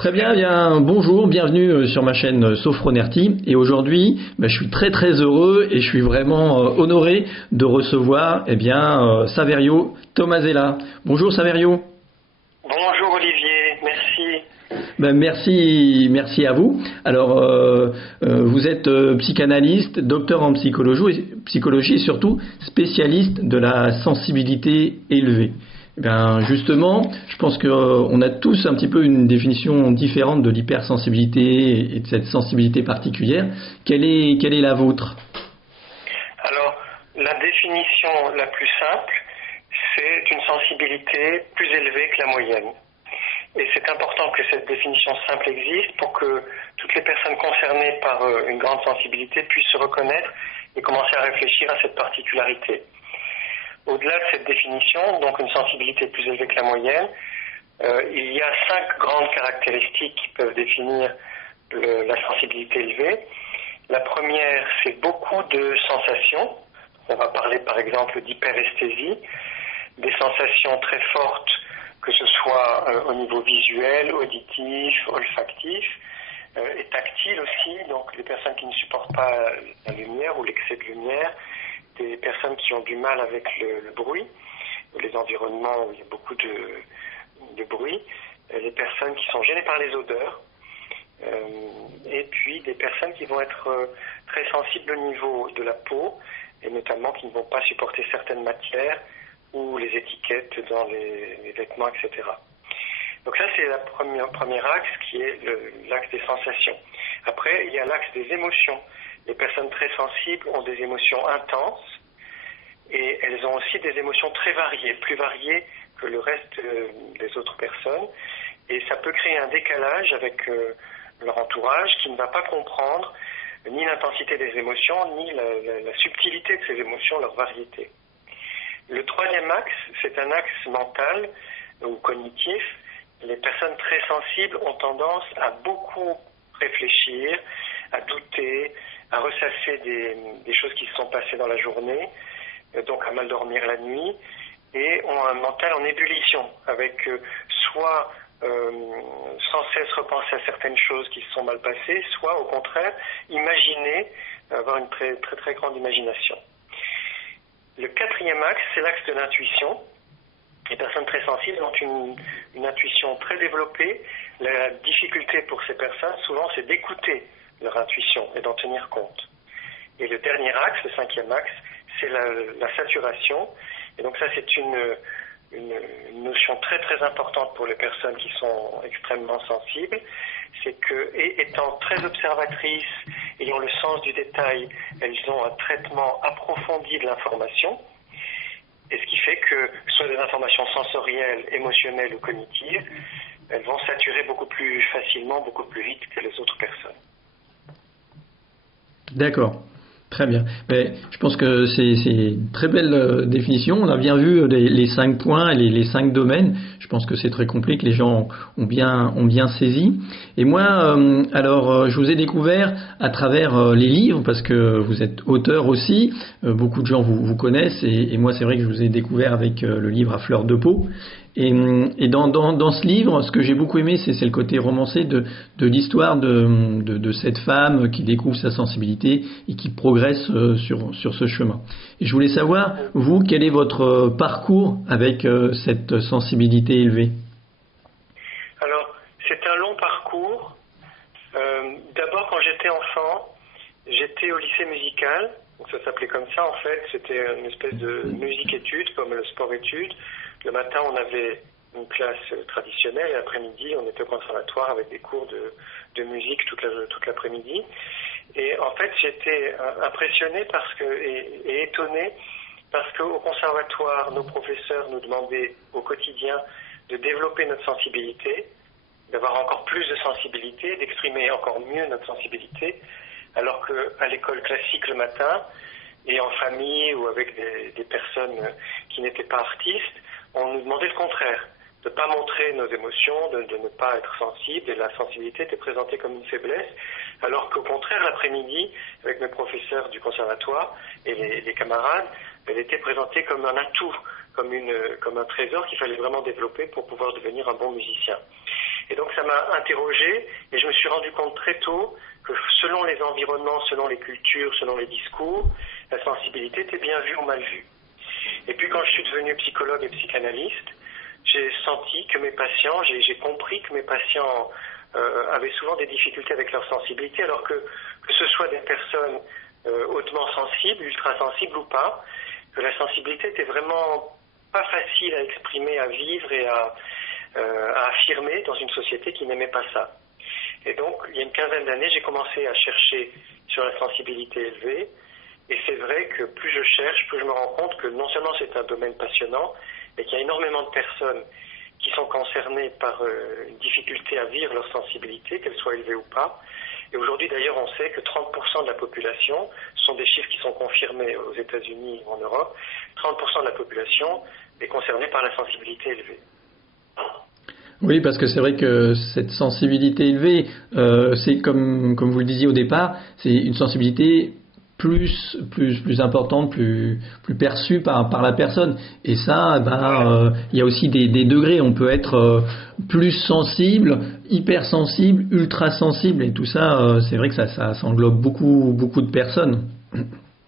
Très bien, bonjour, bienvenue sur ma chaîne Sophronerty. Et aujourd'hui, je suis très très heureux et je suis vraiment honoré de recevoir Saverio Tomasella. Bonjour Saverio. Bonjour Olivier, merci. Merci à vous. Alors, vous êtes psychanalyste, docteur en psychologie et surtout spécialiste de la sensibilité élevée. Justement, je pense qu'on a tous un petit peu une définition différente de l'hypersensibilité et de cette sensibilité particulière. Quelle est la vôtre? Alors, la définition la plus simple, c'est une sensibilité plus élevée que la moyenne. Et c'est important que cette définition simple existe pour que toutes les personnes concernées par une grande sensibilité puissent se reconnaître et commencer à réfléchir à cette particularité. Au-delà de cette définition, donc une sensibilité plus élevée que la moyenne, il y a 5 grandes caractéristiques qui peuvent définir la sensibilité élevée. La première, c'est beaucoup de sensations. On va parler par exemple d'hyperesthésie, des sensations très fortes, que ce soit au niveau visuel, auditif, olfactif, et tactile aussi, donc les personnes qui ne supportent pas la lumière ou l'excès de lumière, des personnes qui ont du mal avec le bruit, les environnements où il y a beaucoup de bruit, les personnes qui sont gênées par les odeurs, et puis des personnes qui vont être très sensibles au niveau de la peau, et notamment qui ne vont pas supporter certaines matières ou les étiquettes dans les vêtements, etc. Donc ça, c'est le premier axe qui est l'axe des sensations. Après, il y a l'axe des émotions. Les personnes très sensibles ont des émotions intenses et elles ont aussi des émotions très variées, plus variées que le reste des autres personnes. Et ça peut créer un décalage avec leur entourage qui ne va pas comprendre ni l'intensité des émotions, ni la subtilité de ces émotions, leur variété. Le troisième axe, c'est un axe mental ou cognitif. Les personnes très sensibles ont tendance à beaucoup réfléchir, à douter, à ressasser des choses qui se sont passées dans la journée, donc à mal dormir la nuit, et ont un mental en ébullition, avec soit sans cesse repenser à certaines choses qui se sont mal passées, soit au contraire imaginer, avoir une très très très grande imagination. Le quatrième axe, c'est l'axe de l'intuition. Les personnes très sensibles ont une intuition très développée. La difficulté pour ces personnes, souvent, c'est d'écouter leur intuition et d'en tenir compte. Et le dernier axe, le cinquième axe, c'est la saturation. Et donc ça, c'est une notion très très importante pour les personnes qui sont extrêmement sensibles. C'est que, étant très observatrices, ayant le sens du détail, elles ont un traitement approfondi de l'information. Et ce qui fait que, soit des informations sensorielles, émotionnelles ou cognitives, elles vont saturer beaucoup plus facilement, beaucoup plus vite que les autres personnes. D'accord, très bien. Je pense que c'est une très belle définition. On a bien vu les 5 points, les 5 domaines. Je pense que c'est très complet, que les gens ont bien saisi. Et moi, je vous ai découvert à travers les livres, parce que vous êtes auteur aussi. Beaucoup de gens vous connaissent, et moi, c'est vrai que je vous ai découvert avec le livre À fleur de peau. Et dans ce livre, ce que j'ai beaucoup aimé, c'est le côté romancé de l'histoire de cette femme qui découvre sa sensibilité et qui progresse sur ce chemin. Et je voulais savoir, vous, quel est votre parcours avec cette sensibilité élevée? Alors, c'est un long parcours. D'abord, quand j'étais enfant, j'étais au lycée musical. Donc ça s'appelait comme ça, en fait. C'était une espèce de musique-études, comme le sport-études. Le matin, on avait une classe traditionnelle et l'après-midi, on était au conservatoire avec des cours de musique toute l'après-midi. Et en fait, j'étais impressionné et étonné parce qu'au conservatoire, nos professeurs nous demandaient au quotidien de développer notre sensibilité, d'avoir encore plus de sensibilité, d'exprimer encore mieux notre sensibilité, alors qu'à l'école classique le matin, et en famille ou avec des personnes qui n'étaient pas artistes, on nous demandait le contraire, de ne pas montrer nos émotions, de ne pas être sensible, et la sensibilité était présentée comme une faiblesse, alors qu'au contraire, l'après-midi, avec mes professeurs du conservatoire et les camarades, elle était présentée comme un atout, comme un trésor qu'il fallait vraiment développer pour pouvoir devenir un bon musicien. Et donc ça m'a interrogé et je me suis rendu compte très tôt que selon les environnements, selon les cultures, selon les discours, la sensibilité était bien vue ou mal vue. Et puis quand je suis devenu psychologue et psychanalyste, j'ai senti que mes patients, j'ai compris que mes patients avaient souvent des difficultés avec leur sensibilité, alors que ce soit des personnes hautement sensibles, ultra sensibles ou pas, que la sensibilité était vraiment pas facile à exprimer, à vivre et à affirmer dans une société qui n'aimait pas ça. Et donc, il y a une quinzaine d'années, j'ai commencé à chercher sur la sensibilité élevée. Et c'est vrai que plus je cherche, plus je me rends compte que non seulement c'est un domaine passionnant, mais qu'il y a énormément de personnes qui sont concernées par une difficulté à vivre leur sensibilité, qu'elle soit élevée ou pas. Et aujourd'hui, d'ailleurs, on sait que 30% de la population, ce sont des chiffres qui sont confirmés aux États-Unis ou en Europe, 30% de la population est concernée par la sensibilité élevée. Oui, parce que c'est vrai que cette sensibilité élevée, c'est comme vous le disiez au départ, c'est une sensibilité plus importante, plus perçue par la personne. Et ça, il y a aussi des degrés. On peut être plus sensible, hypersensible, ultra sensible, et tout ça, c'est vrai que ça englobe beaucoup de personnes.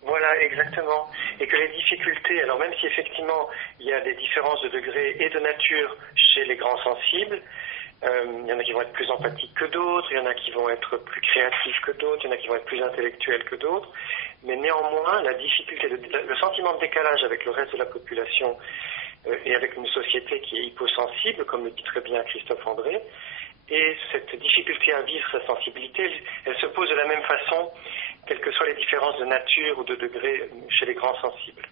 Voilà, exactement. Et que les difficultés, alors même si effectivement il y a des différences de degré et de nature chez les grands sensibles, il y en a qui vont être plus empathiques que d'autres, il y en a qui vont être plus créatifs que d'autres, il y en a qui vont être plus intellectuels que d'autres, mais néanmoins la difficulté, le sentiment de décalage avec le reste de la population et avec une société qui est hyposensible, comme le dit très bien Christophe André, et cette difficulté à vivre sa sensibilité, elle se pose de la même façon, quelles que soient les différences de nature ou de degré chez les grands sensibles.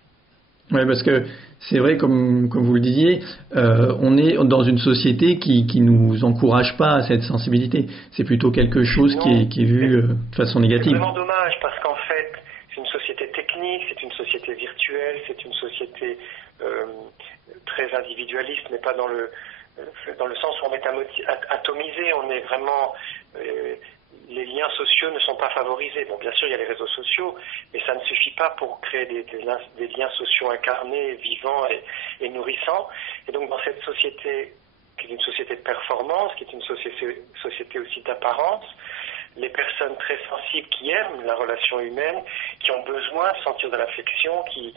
Oui, parce que c'est vrai, comme vous le disiez, on est dans une société qui nous encourage pas à cette sensibilité. C'est plutôt quelque chose qui est vu de façon négative. C'est vraiment dommage parce qu'en fait, c'est une société technique, c'est une société virtuelle, c'est une société très individualiste, mais pas dans le sens où on est atomisé, on est vraiment... les liens sociaux ne sont pas favorisés. Bon, bien sûr, il y a les réseaux sociaux, mais ça ne suffit pas pour créer des liens sociaux incarnés, vivants et nourrissants. Et donc, dans cette société, qui est une société de performance, qui est une société aussi d'apparence, les personnes très sensibles qui aiment la relation humaine, qui ont besoin de sentir de l'affection, qui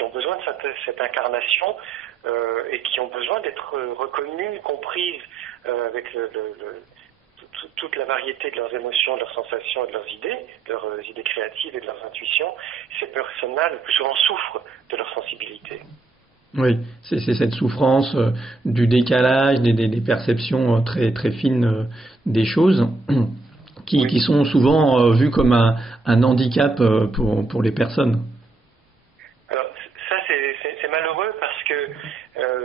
ont besoin de cette incarnation et qui ont besoin d'être reconnues, comprises avec toute la variété de leurs émotions, de leurs sensations et de leurs idées créatives et de leurs intuitions, ces personnes-là le plus souvent souffrent de leur sensibilité. Oui, c'est cette souffrance du décalage, des perceptions très très fines des choses qui sont souvent vues comme un handicap pour les personnes. Alors ça c'est malheureux parce que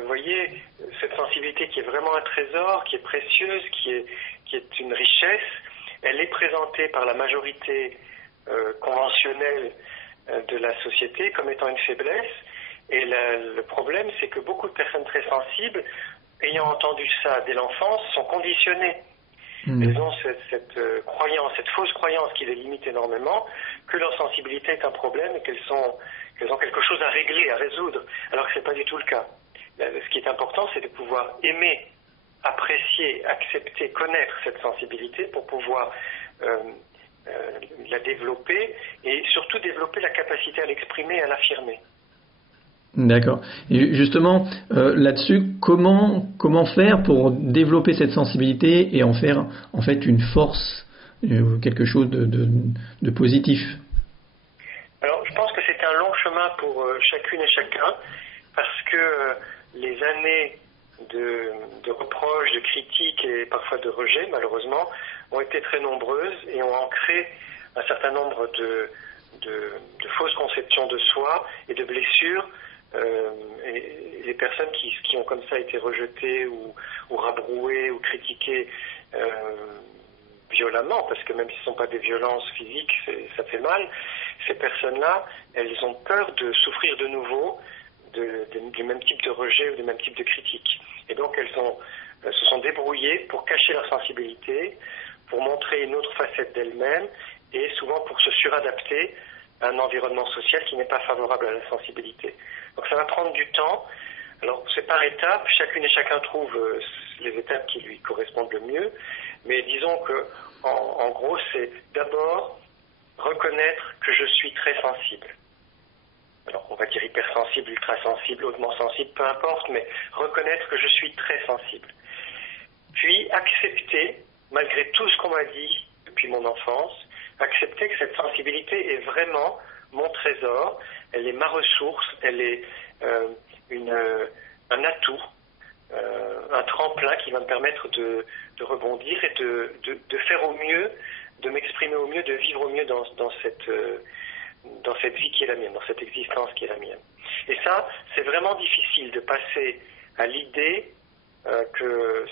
vous voyez, cette sensibilité qui est vraiment un trésor, qui est précieuse, qui est une richesse, elle est présentée par la majorité conventionnelle de la société comme étant une faiblesse. Et le problème, c'est que beaucoup de personnes très sensibles, ayant entendu ça dès l'enfance, sont conditionnées. Elles ont cette croyance, cette fausse croyance qui les limite énormément, que leur sensibilité est un problème et qu'elles ont quelque chose à régler, à résoudre, alors que ce n'est pas du tout le cas. Ce qui est important, c'est de pouvoir aimer, apprécier, accepter, connaître cette sensibilité pour pouvoir la développer et surtout développer la capacité à l'exprimer et à l'affirmer. D'accord. Et justement, là-dessus, comment faire pour développer cette sensibilité et en faire en fait une force, quelque chose de positif? Alors, je pense que c'est un long chemin pour chacune et chacun, parce que les années de reproches, de critiques et parfois de rejets, malheureusement, ont été très nombreuses et ont ancré un certain nombre de fausses conceptions de soi et de blessures. Et les personnes qui ont comme ça été rejetées ou rabrouées ou critiquées violemment, parce que même si ce ne sont pas des violences physiques, ça fait mal, ces personnes-là, elles ont peur de souffrir de nouveau du même type de rejet ou du même type de critique. Et donc elles se sont débrouillées pour cacher leur sensibilité, pour montrer une autre facette d'elles-mêmes et souvent pour se suradapter à un environnement social qui n'est pas favorable à la sensibilité. Donc ça va prendre du temps. Alors c'est par étapes, chacune et chacun trouve les étapes qui lui correspondent le mieux. Mais disons que, en gros, c'est d'abord reconnaître que je suis très sensible. Alors, on va dire hypersensible, ultrasensible, hautement sensible, peu importe, mais reconnaître que je suis très sensible. Puis, accepter, malgré tout ce qu'on m'a dit depuis mon enfance, accepter que cette sensibilité est vraiment mon trésor, elle est ma ressource, elle est un atout, un tremplin qui va me permettre de rebondir et de faire au mieux, de m'exprimer au mieux, de vivre au mieux dans cette vie qui est la mienne, dans cette existence qui est la mienne. Et ça, c'est vraiment difficile de passer à l'idée que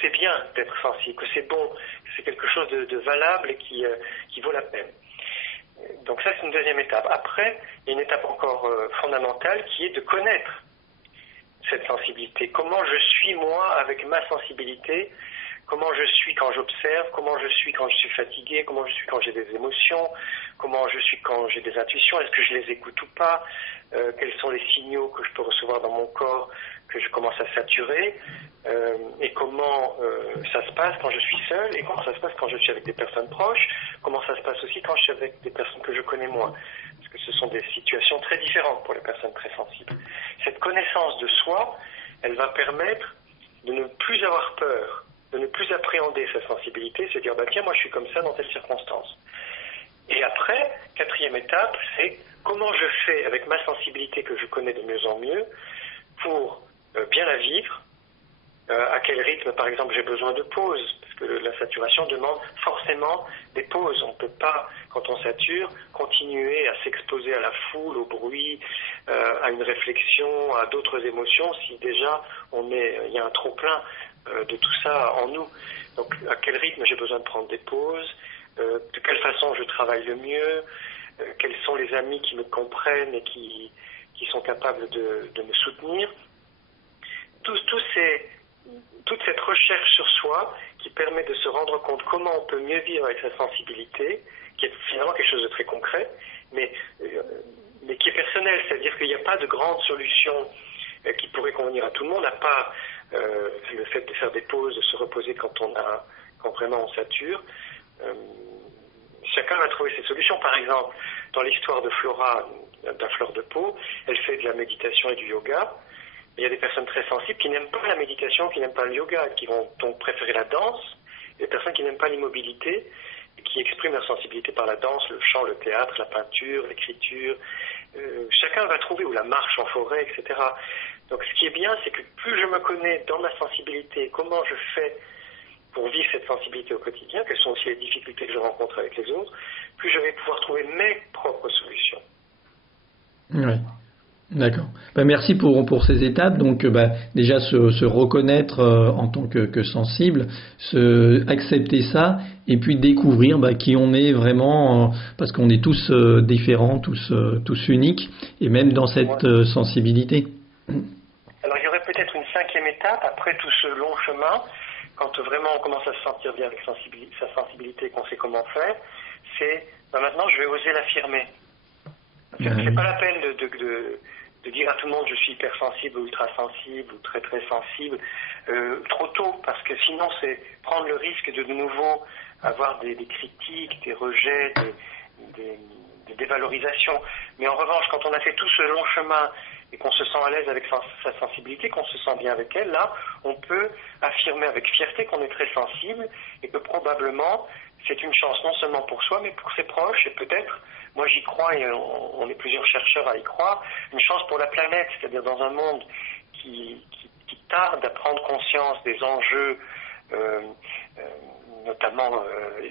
c'est bien d'être sensible, que c'est bon, que c'est quelque chose de valable et qui vaut la peine. Donc ça, c'est une deuxième étape. Après, il y a une étape encore fondamentale qui est de connaître cette sensibilité. Comment je suis, moi, avec ma sensibilité, comment je suis quand j'observe, comment je suis quand je suis fatigué, comment je suis quand j'ai des émotions, comment je suis quand j'ai des intuitions, est-ce que je les écoute ou pas, quels sont les signaux que je peux recevoir dans mon corps que je commence à saturer, et comment ça se passe quand je suis seul, et comment ça se passe quand je suis avec des personnes proches, comment ça se passe aussi quand je suis avec des personnes que je connais moins. Parce que ce sont des situations très différentes pour les personnes très sensibles. Cette connaissance de soi, elle va permettre de ne plus avoir peur, de ne plus appréhender sa sensibilité, se dire, bah tiens, moi je suis comme ça dans telle circonstance. Et après, quatrième étape, c'est comment je fais avec ma sensibilité que je connais de mieux en mieux pour bien la vivre, à quel rythme, par exemple, j'ai besoin de pause, parce que la saturation demande forcément des pauses. On ne peut pas, quand on sature, continuer à s'exposer à la foule, au bruit, à une réflexion, à d'autres émotions, si déjà il y a un trop-plein de tout ça en nous. Donc, à quel rythme j'ai besoin de prendre des pauses, de quelle façon je travaille le mieux, quels sont les amis qui me comprennent et qui sont capables de me soutenir. Toute cette recherche sur soi qui permet de se rendre compte comment on peut mieux vivre avec sa sensibilité, qui est finalement quelque chose de très concret, mais qui est personnel, c'est-à-dire qu'il n'y a pas de grande solution qui pourrait convenir à tout le monde, à part le fait de faire des pauses, de se reposer quand vraiment on sature. Chacun va trouver ses solutions. Par exemple, dans l'histoire de Flora, d'un fleur de peau, elle fait de la méditation et du yoga. Il y a des personnes très sensibles qui n'aiment pas la méditation, qui n'aiment pas le yoga, qui vont donc préférer la danse. Il y a des personnes qui n'aiment pas l'immobilité et qui expriment leur sensibilité par la danse, le chant, le théâtre, la peinture, l'écriture. Chacun va trouver, ou la marche en forêt, etc. Donc ce qui est bien, c'est que plus je me connais dans ma sensibilité, comment je fais pour vivre cette sensibilité au quotidien, quelles sont aussi les difficultés que je rencontre avec les autres, plus je vais pouvoir trouver mes propres solutions. Oui. D'accord. Merci pour ces étapes. Donc, déjà se reconnaître en tant que sensible, accepter ça, et puis découvrir qui on est vraiment, parce qu'on est tous différents, tous uniques, et même dans cette sensibilité. Alors, il y aurait peut-être une cinquième étape après tout ce long chemin, quand vraiment on commence à se sentir bien avec sa sensibilité, qu'on sait comment faire. C'est maintenant, je vais oser l'affirmer. C'est pas la peine de dire à tout le monde je suis hypersensible ou ultrasensible ou très très sensible trop tôt, parce que sinon c'est prendre le risque de nouveau avoir des critiques, des rejets, des dévalorisations. Mais en revanche, quand on a fait tout ce long chemin et qu'on se sent à l'aise avec sa sensibilité, qu'on se sent bien avec elle, là, on peut affirmer avec fierté qu'on est très sensible et que probablement c'est une chance non seulement pour soi, mais pour ses proches, et peut-être, moi j'y crois, et on est plusieurs chercheurs à y croire, une chance pour la planète, c'est-à-dire dans un monde qui tarde à prendre conscience des enjeux, notamment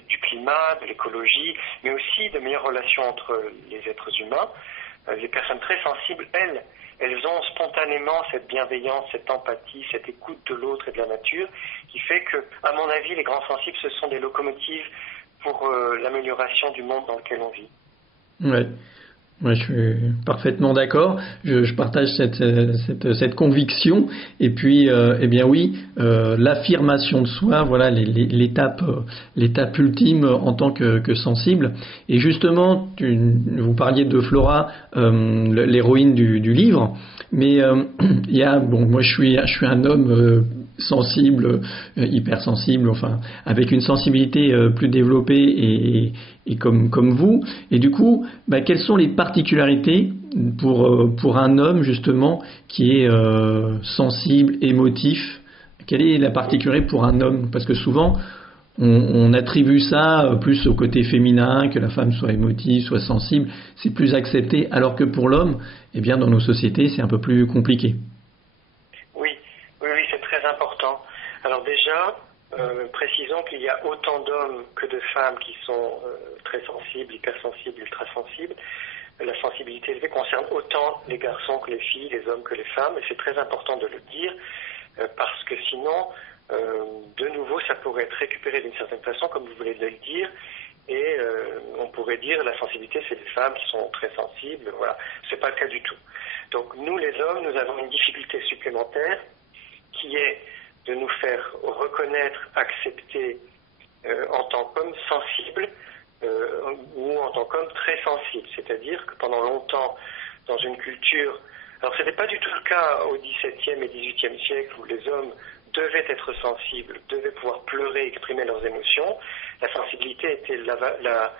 du climat, de l'écologie, mais aussi de meilleures relations entre les êtres humains. Les personnes très sensibles, elles ont spontanément cette bienveillance, cette empathie, cette écoute de l'autre et de la nature, qui fait que, à mon avis, les grands sensibles, ce sont des locomotives pour l'amélioration du monde dans lequel on vit. Ouais, je suis parfaitement d'accord. Je partage cette conviction. Et puis, l'affirmation de soi, voilà l'étape ultime en tant que sensible. Et justement, vous parliez de Flora, l'héroïne du livre. Mais moi, je suis un homme sensible, hypersensible, enfin avec une sensibilité plus développée et comme vous. Et du coup, quelles sont les particularités pour un homme justement qui est sensible, émotif? Quelle est la particularité pour un homme? Parce que souvent on attribue ça plus au côté féminin, que la femme soit émotive, soit sensible, c'est plus accepté, alors que pour l'homme, eh bien dans nos sociétés, c'est un peu plus compliqué. Oui, c'est très important. Alors déjà, précisons qu'il y a autant d'hommes que de femmes qui sont très sensibles, hypersensibles, ultrasensibles. La sensibilité élevée concerne autant les garçons que les filles, les hommes que les femmes, et c'est très important de le dire, parce que sinon, de nouveau, ça pourrait être récupéré d'une certaine façon, comme vous voulez le dire, et on pourrait dire la sensibilité, c'est les femmes qui sont très sensibles. Voilà, c'est pas le cas du tout. Donc nous, les hommes, nous avons une difficulté supplémentaire qui est de nous faire reconnaître, accepter en tant qu'hommes sensibles ou en tant qu'hommes très sensibles. C'est-à-dire que pendant longtemps, dans une culture... Alors ce n'était pas du tout le cas au XVIIe et XVIIIe siècle où les hommes devaient être sensibles, devaient pouvoir pleurer, exprimer leurs émotions. La sensibilité était la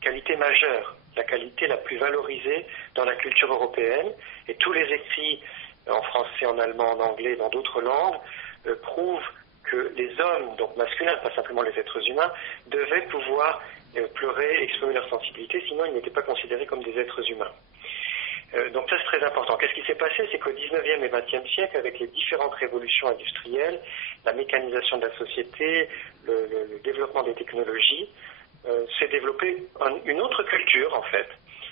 qualité majeure, la qualité la plus valorisée dans la culture européenne. Et tous les écrits en français, en allemand, en anglais, dans d'autres langues, prouvent que les hommes, donc masculins, pas simplement les êtres humains, devaient pouvoir pleurer, exprimer leur sensibilité, sinon ils n'étaient pas considérés comme des êtres humains. Donc ça c'est très important. Qu'est-ce qui s'est passé? C'est qu'au 19e et 20e siècle, avec les différentes révolutions industrielles, la mécanisation de la société, le développement des technologies, s'est développée une autre culture en fait,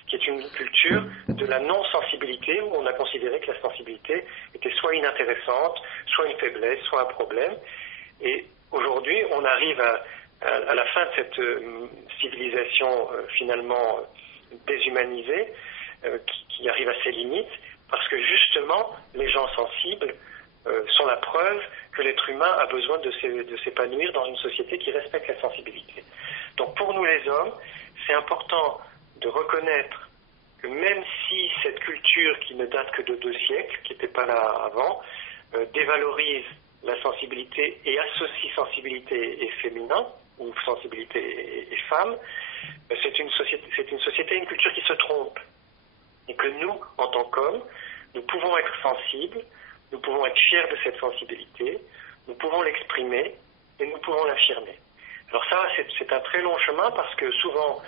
qui est une culture de la non-sensibilité, où on a considéré que la sensibilité était soit inintéressante, soit une faiblesse, soit un problème. Et aujourd'hui, on arrive à la fin de cette civilisation finalement déshumanisée, qui arrive à ses limites, parce que justement, les gens sensibles sont la preuve que l'être humain a besoin de s'épanouir dans une société qui respecte la sensibilité. Donc pour nous les hommes, c'est important de reconnaître que même si cette culture qui ne date que de 2 siècles, qui n'était pas là avant, dévalorise la sensibilité et associe sensibilité et féminin, ou sensibilité et femme, c'est une société, une culture qui se trompe. Et que nous, en tant qu'hommes, nous pouvons être sensibles, nous pouvons être fiers de cette sensibilité, nous pouvons l'exprimer et nous pouvons l'affirmer. Alors ça, c'est un très long chemin parce que souvent,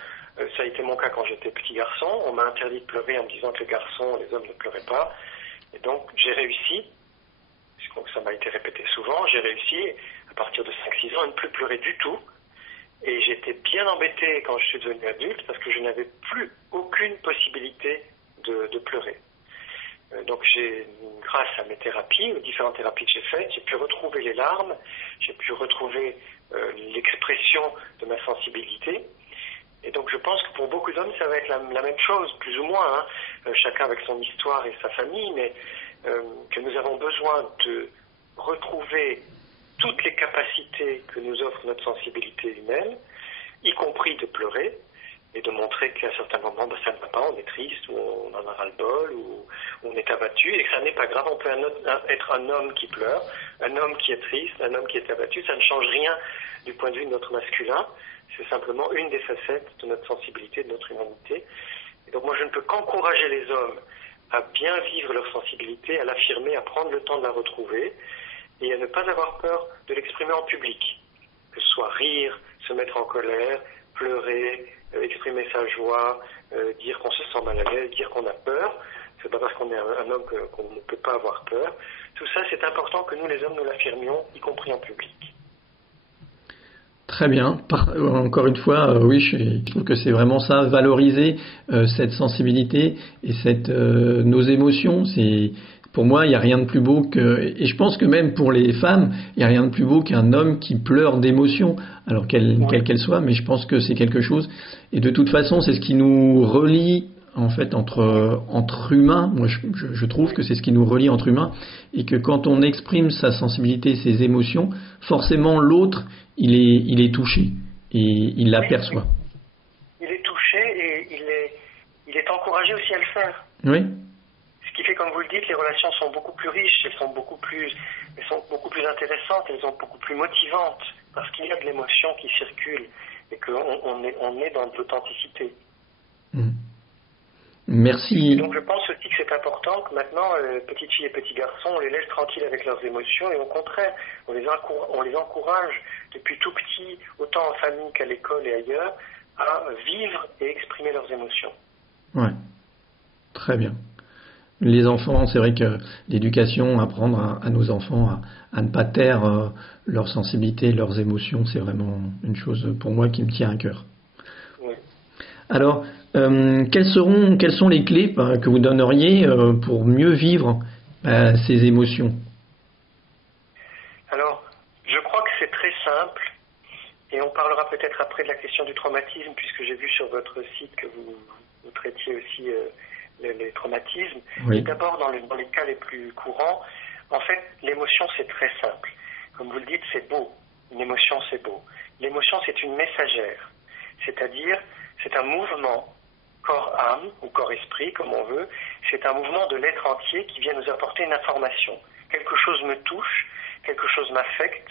ça a été mon cas quand j'étais petit garçon, on m'a interdit de pleurer en me disant que les garçons, les hommes ne pleuraient pas. Et donc j'ai réussi, puisque ça m'a été répété souvent, j'ai réussi à partir de 5-6 ans à ne plus pleurer du tout. Et j'étais bien embêté quand je suis devenu adulte parce que je n'avais plus aucune possibilité de pleurer. Donc grâce à mes thérapies, aux différentes thérapies que j'ai faites, j'ai pu retrouver les larmes, j'ai pu retrouver l'expression de ma sensibilité. Et donc je pense que pour beaucoup d'hommes, ça va être la même chose, plus ou moins, chacun avec son histoire et sa famille, mais que nous avons besoin de retrouver toutes les capacités que nous offre notre sensibilité humaine, y compris de pleurer, et de montrer qu'à certains moments, ça ne va pas, on est triste, ou on en a ras-le-bol, ou on est abattu, et que ça n'est pas grave, on peut être un homme qui pleure, un homme qui est triste, un homme qui est abattu, ça ne change rien du point de vue de notre masculin, c'est simplement une des facettes de notre sensibilité, de notre humanité. Et donc moi je ne peux qu'encourager les hommes à bien vivre leur sensibilité, à l'affirmer, à prendre le temps de la retrouver, et à ne pas avoir peur de l'exprimer en public, que ce soit rire, se mettre en colère, pleurer, exprimer sa joie, dire qu'on se sent mal à l'aise, dire qu'on a peur. C'est pas parce qu'on est un homme qu'on ne peut pas avoir peur. Tout ça, c'est important que nous, les hommes, nous l'affirmions, y compris en public. Très bien. Encore une fois, oui, je trouve que c'est vraiment ça, valoriser cette sensibilité et nos émotions. Pour moi, il n'y a rien de plus beau et je pense que même pour les femmes, il n'y a rien de plus beau qu'un homme qui pleure d'émotion, alors quelle qu'elle soit, mais je pense que c'est quelque chose. Et de toute façon, c'est ce qui nous relie, en fait, entre humains. Moi, je trouve que c'est ce qui nous relie entre humains, et que quand on exprime sa sensibilité, ses émotions, forcément l'autre, il est touché, et il l'aperçoit. Il est touché, et il est encouragé aussi à le faire. Oui. Ce qui fait, comme vous le dites, les relations sont beaucoup plus riches, elles sont beaucoup plus intéressantes, elles sont beaucoup plus motivantes, parce qu'il y a de l'émotion qui circule et qu'on est dans de l'authenticité. Merci. Et donc je pense aussi que c'est important que maintenant, petites filles et petits garçons, on les laisse tranquilles avec leurs émotions et au contraire, on les encourage depuis tout petit, autant en famille qu'à l'école et ailleurs, à vivre et exprimer leurs émotions. Ouais, très bien. Les enfants, c'est vrai que l'éducation, apprendre à nos enfants à ne pas taire leur sensibilité, leurs émotions, c'est vraiment une chose pour moi qui me tient à cœur. Oui. Alors, quelles sont les clés que vous donneriez pour mieux vivre ces émotions? Alors, je crois que c'est très simple, et on parlera peut-être après de la question du traumatisme, puisque j'ai vu sur votre site que vous traitiez aussi les traumatismes. Oui. Et d'abord, dans les cas les plus courants, en fait, l'émotion, c'est très simple. Comme vous le dites, c'est beau. Une émotion, c'est beau. L'émotion, c'est une messagère. C'est-à-dire, c'est un mouvement corps-âme, ou corps-esprit, comme on veut. C'est un mouvement de l'être entier qui vient nous apporter une information. Quelque chose me touche, quelque chose m'affecte,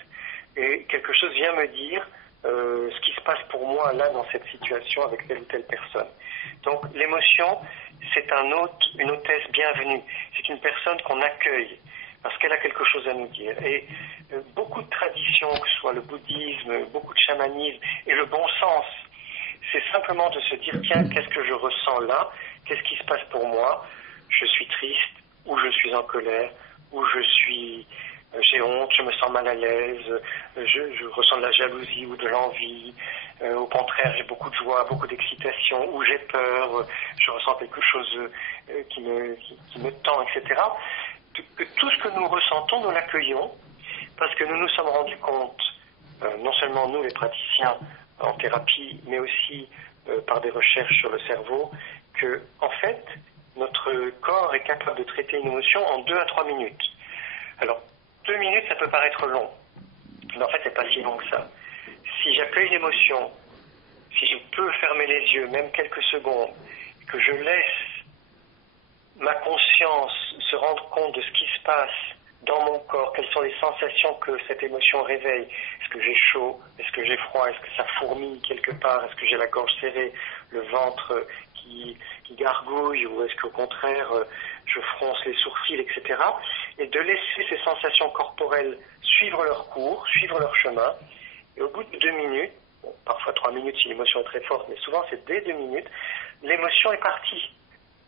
et quelque chose vient me dire ce qui se passe pour moi là dans cette situation avec telle ou telle personne. Donc l'émotion, c'est une hôtesse bienvenue. C'est une personne qu'on accueille parce qu'elle a quelque chose à nous dire. Et beaucoup de traditions, que ce soit le bouddhisme, beaucoup de chamanisme et le bon sens, c'est simplement de se dire tiens, qu'est-ce que je ressens là? Qu'est-ce qui se passe pour moi? Je suis triste, ou je suis en colère, ou j'ai honte, je me sens mal à l'aise, je ressens de la jalousie ou de l'envie, au contraire j'ai beaucoup de joie, beaucoup d'excitation, ou j'ai peur, je ressens quelque chose qui me tend, etc. Que tout ce que nous ressentons, nous l'accueillons, parce que nous nous sommes rendus compte, non seulement nous les praticiens en thérapie, mais aussi par des recherches sur le cerveau, que en fait, notre corps est capable de traiter une émotion en 2 à 3 minutes. Alors, 2 minutes, ça peut paraître long, mais en fait, c'est pas si long que ça. Si j'accueille l'émotion, si je peux fermer les yeux, même quelques secondes, que je laisse ma conscience se rendre compte de ce qui se passe dans mon corps, quelles sont les sensations que cette émotion réveille. Est-ce que j'ai chaud? Est-ce que j'ai froid? Est-ce que ça fourmille quelque part? Est-ce que j'ai la gorge serrée, le ventre qui gargouille? Ou est-ce qu'au contraire, je fronce les sourcils, etc. Et de laisser ces sensations corporelles suivre leur cours, suivre leur chemin. Et au bout de 2 minutes, bon, parfois 3 minutes si l'émotion est très forte, mais souvent c'est dès 2 minutes, l'émotion est partie.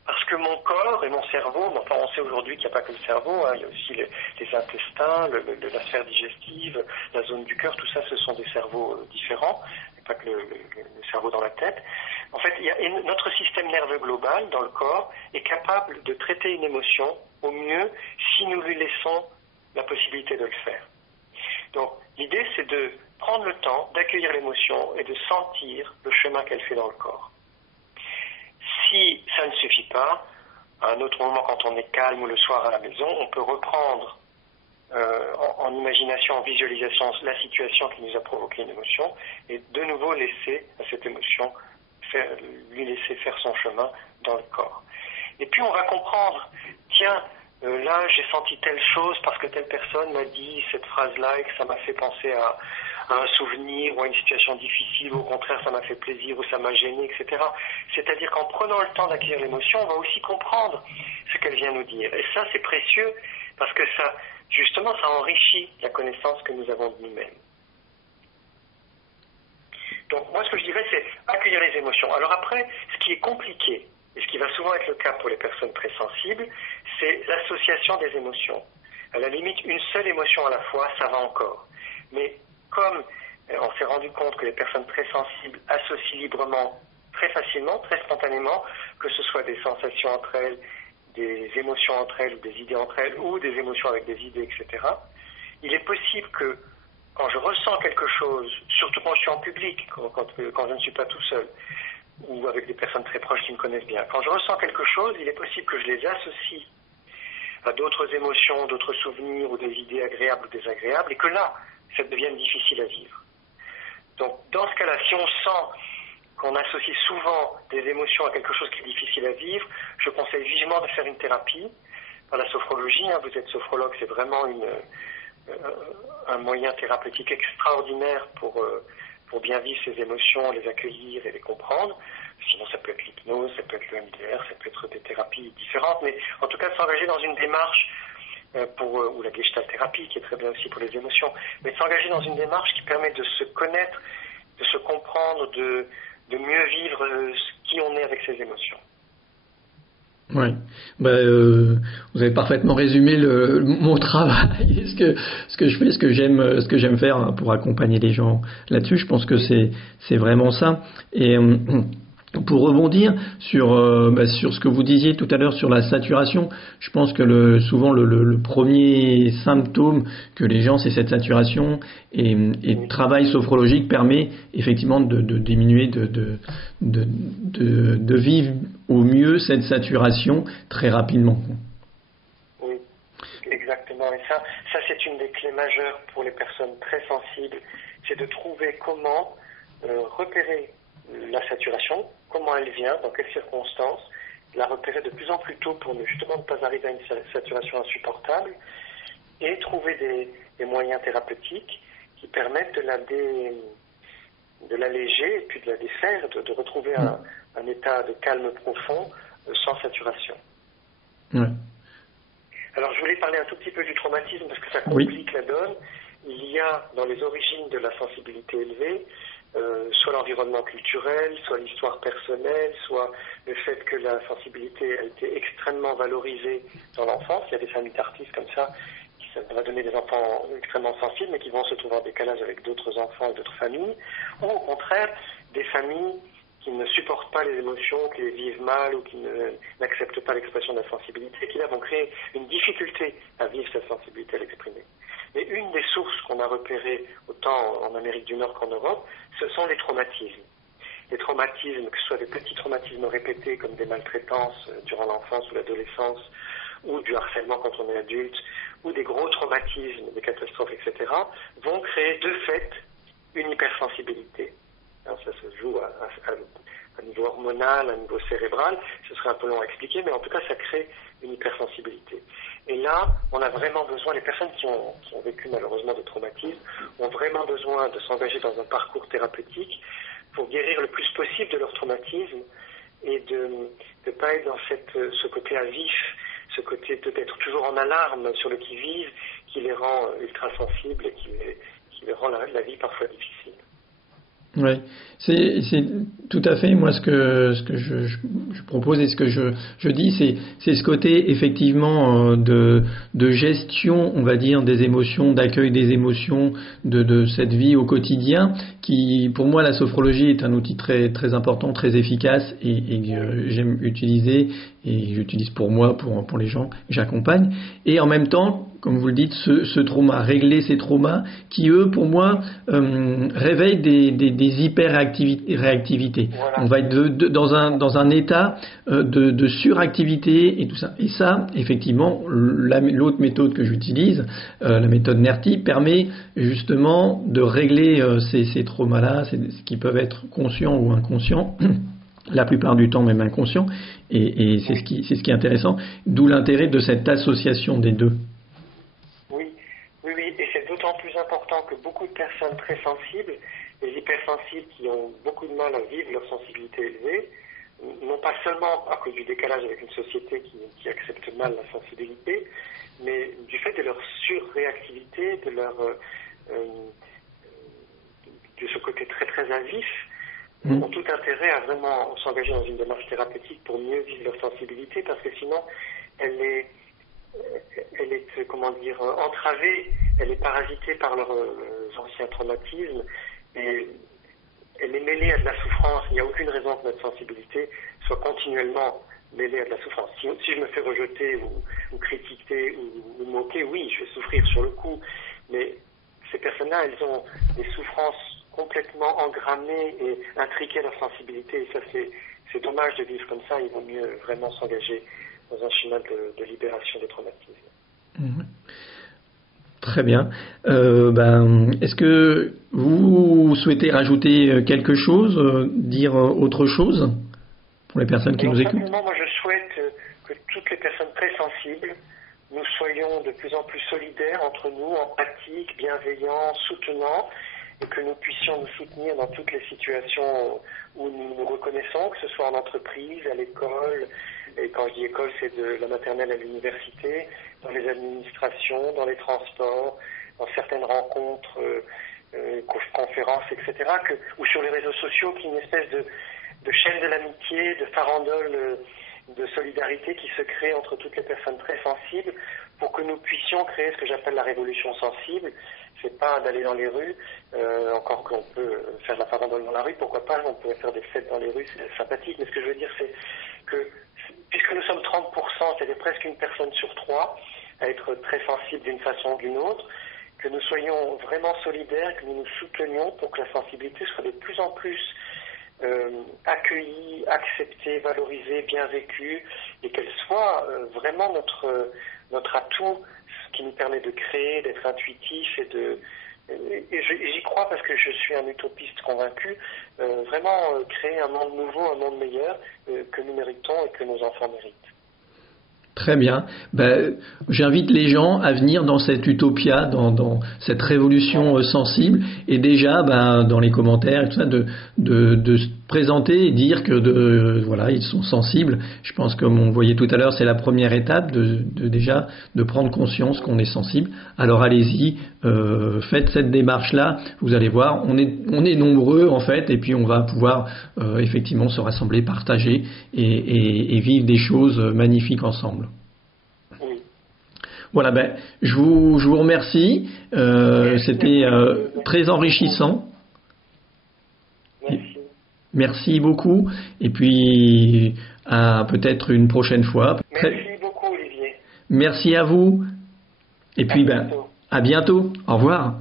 Parce que mon corps et mon cerveau, enfin on sait aujourd'hui qu'il n'y a pas que le cerveau, il y a aussi les intestins, la sphère digestive, la zone du cœur, tout ça ce sont des cerveaux différents, et pas que le cerveau dans la tête. En fait, notre système nerveux global dans le corps est capable de traiter une émotion au mieux si nous lui laissons la possibilité de le faire. Donc l'idée c'est de prendre le temps d'accueillir l'émotion et de sentir le chemin qu'elle fait dans le corps. Si ça ne suffit pas, à un autre moment quand on est calme ou le soir à la maison, on peut reprendre en imagination, en visualisation la situation qui nous a provoqué une émotion et de nouveau laisser à cette émotion lui laisser faire son chemin dans le corps. Et puis on va comprendre, tiens, là j'ai senti telle chose parce que telle personne m'a dit cette phrase-là et que ça m'a fait penser à un souvenir ou à une situation difficile, ou au contraire ça m'a fait plaisir ou ça m'a gêné, etc. C'est-à-dire qu'en prenant le temps d'accueillir l'émotion, on va aussi comprendre ce qu'elle vient nous dire. Et ça c'est précieux parce que ça, justement, ça enrichit la connaissance que nous avons de nous-mêmes. Donc moi ce que je dirais c'est accueillir les émotions. Alors après, ce qui est compliqué, et ce qui va souvent être le cas pour les personnes très sensibles, c'est l'association des émotions. À la limite, une seule émotion à la fois, ça va encore. Mais comme on s'est rendu compte que les personnes très sensibles associent librement, très facilement, très spontanément, que ce soit des sensations entre elles, des émotions entre elles, ou des idées entre elles, ou des émotions avec des idées, etc., il est possible que quand je ressens quelque chose, surtout quand je suis en public, quand je ne suis pas tout seul, ou avec des personnes très proches qui me connaissent bien, quand je ressens quelque chose, il est possible que je les associe à d'autres émotions, d'autres souvenirs, ou des idées agréables ou désagréables, et que là, ça devienne difficile à vivre. Donc, dans ce cas-là, si on sent qu'on associe souvent des émotions à quelque chose qui est difficile à vivre, je conseille vivement de faire une thérapie, à la sophrologie. Vous êtes sophrologue, c'est vraiment un moyen thérapeutique extraordinaire pour bien vivre ses émotions, les accueillir et les comprendre. Sinon, ça peut être l'hypnose, ça peut être le MDR, ça peut être des thérapies différentes, mais en tout cas, s'engager dans une démarche ou la gestalt thérapie, qui est très bien aussi pour les émotions, mais s'engager dans une démarche qui permet de se connaître, de se comprendre, de mieux vivre qui on est avec ses émotions. Oui, vous avez parfaitement résumé mon travail, ce que je fais, ce que j'aime faire pour accompagner les gens là-dessus. Je pense que c'est vraiment ça. Et pour rebondir sur ce que vous disiez tout à l'heure sur la saturation, je pense que souvent le premier symptôme que les gens, c'est cette saturation, et le travail sophrologique permet effectivement de diminuer, de vivre au mieux cette saturation très rapidement. Oui, exactement. Et ça c'est une des clés majeures pour les personnes très sensibles, c'est de trouver comment repérer la saturation, comment elle vient, dans quelles circonstances, la repérer de plus en plus tôt pour justement ne pas arriver à une saturation insupportable, et trouver des moyens thérapeutiques qui permettent de l'alléger et puis de la défaire, de retrouver un état de calme profond sans saturation. Ouais. Alors je voulais parler un tout petit peu du traumatisme parce que ça complique la donne. Il y a dans les origines de la sensibilité élevée soit l'environnement culturel, soit l'histoire personnelle, soit le fait que la sensibilité a été extrêmement valorisée dans l'enfance. Il y a des familles d'artistes comme ça qui va donner des enfants extrêmement sensibles mais qui vont se trouver en décalage avec d'autres enfants et d'autres familles, ou au contraire des familles qui ne supportent pas les émotions, qui les vivent mal ou qui n'acceptent pas l'expression de la sensibilité, qui là vont créer une difficulté à vivre cette sensibilité, à l'exprimer. Mais une des sources qu'on a repérées autant en Amérique du Nord qu'en Europe, ce sont les traumatismes. Les traumatismes, que ce soit des petits traumatismes répétés comme des maltraitances durant l'enfance ou l'adolescence, ou du harcèlement quand on est adulte, ou des gros traumatismes, des catastrophes, etc., vont créer de fait une hypersensibilité. Alors ça se joue à niveau hormonal, à niveau cérébral, ce serait un peu long à expliquer, mais en tout cas ça crée une hypersensibilité. Et là, on a vraiment besoin, les personnes qui ont vécu malheureusement des traumatismes, ont vraiment besoin de s'engager dans un parcours thérapeutique pour guérir le plus possible de leur traumatisme et de ne pas être dans ce côté à vif, ce côté d'être toujours en alarme sur le qui-vive, qui les rend ultra sensibles et qui les rend la vie parfois difficile. Oui, c'est tout à fait moi ce que je propose et ce que je dis, c'est ce côté effectivement de gestion, on va dire, des émotions, d'accueil des émotions, de cette vie au quotidien, qui pour moi la sophrologie est un outil très très important, très efficace et que j'aime utiliser et j'utilise pour moi, pour les gens que j'accompagne, et en même temps, comme vous le dites, ce trauma, régler ces traumas qui, eux, pour moi, réveillent des hyper-réactivités. Voilà. On va être dans un état de suractivité et tout ça. Et ça, effectivement, l'autre méthode que j'utilise, la méthode NERTI, permet justement de régler ces traumas-là, qui peuvent être conscients ou inconscients. La plupart du temps même inconscients, et c'est ce qui est intéressant, d'où l'intérêt de cette association des deux. Oui, et c'est d'autant plus important que beaucoup de personnes très sensibles, les hypersensibles qui ont beaucoup de mal à vivre leur sensibilité élevée, non pas seulement à cause du décalage avec une société qui accepte mal la sensibilité, mais du fait de leur surréactivité, de ce côté très très à vif, ont tout intérêt à vraiment s'engager dans une démarche thérapeutique pour mieux vivre leur sensibilité, parce que sinon elle est entravée, elle est parasitée par leurs anciens traumatismes, et elle est mêlée à de la souffrance. Il n'y a aucune raison que notre sensibilité soit continuellement mêlée à de la souffrance. Si je me fais rejeter ou critiquer ou moquer, oui, je vais souffrir sur le coup, mais ces personnes-là, elles ont des souffrances complètement engrammées et intriquées à leur sensibilité, et ça c'est dommage de vivre comme ça. Il vaut mieux vraiment s'engager dans un chemin de libération des traumatismes. Mmh. Très bien. Est-ce que vous souhaitez rajouter quelque chose, dire autre chose pour les personnes qui nous écoutent? Simplement, moi je souhaite que toutes les personnes très sensibles nous soyons de plus en plus solidaires entre nous, empathiques, bienveillants, soutenants, et que nous puissions nous soutenir dans toutes les situations où nous nous reconnaissons, que ce soit en entreprise, à l'école, et quand je dis école, c'est de la maternelle à l'université, dans les administrations, dans les transports, dans certaines rencontres, conférences, etc., ou sur les réseaux sociaux, qu'il y ait une espèce de chaîne de l'amitié, de farandole de solidarité qui se crée entre toutes les personnes très sensibles pour que nous puissions créer ce que j'appelle la révolution sensible. C'est pas d'aller dans les rues, encore qu'on peut faire de la farandole dans la rue, pourquoi pas, on pourrait faire des fêtes dans les rues, c'est sympathique, mais ce que je veux dire c'est que puisque nous sommes 30%, c'est-à-dire presque une personne sur 3 à être très sensible d'une façon ou d'une autre, que nous soyons vraiment solidaires, que nous nous soutenions pour que la sensibilité soit de plus en plus accueillie, acceptée, valorisée, bien vécue, et qu'elle soit vraiment notre atout, ce qui nous permet de créer, d'être intuitif et j'y crois parce que je suis un utopiste convaincu, vraiment créer un monde nouveau, un monde meilleur que nous méritons et que nos enfants méritent. Très bien. J'invite les gens à venir dans cette utopia, dans cette révolution sensible, et déjà, dans les commentaires, et tout ça, de se présenter et dire que voilà, ils sont sensibles. Je pense, comme on voyait tout à l'heure, c'est la première étape déjà de prendre conscience qu'on est sensible. Alors allez-y, faites cette démarche-là. Vous allez voir, on est nombreux en fait, et puis on va pouvoir effectivement se rassembler, partager et vivre des choses magnifiques ensemble. Voilà, je vous remercie. C'était très enrichissant. Merci. Merci beaucoup. Et puis, à peut-être une prochaine fois. Merci beaucoup, Olivier. Merci à vous. Et puis, à bientôt. Au revoir.